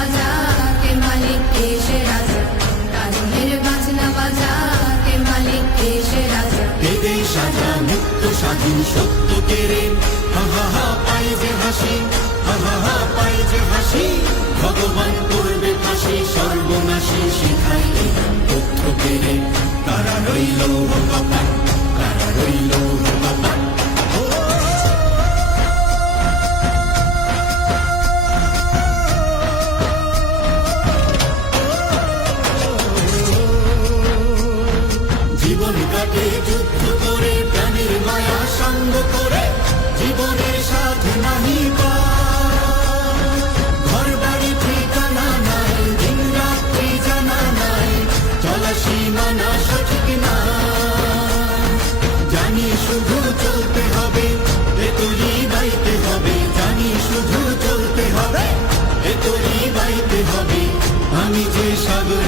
বাজা কে মালিক কে সে রাজা, কাজলের বাজনা বাজা কে মালিক কে সে রাজা। বেদে সাজা মুক্ত স্বাধীন সত্য কেড়ে, হা হা হা পায় যে হাসি, হা হা হা পায় যে হাসি। ভগবান করবে ফাঁসি সর্বনাশী, শিখাই তথ্য কেড়ে। কারা রইল কপাল, কারা রইল কপাল। জীবন কাটে যুদ্ধ করে, প্রাণের মায়া সঙ্গ করে, জীবনের সাথে নাহি ঘর বাড়ি ঠিকানা নাই, দিন রাত্রি জানা নাই, চলা সীমানা সঠিক না। জানি শুধু চলতে হবে, এতই বাইতে হবে, জানি শুধু চলতে হবে, এতই বাইতে হবে। আমি যে সাগর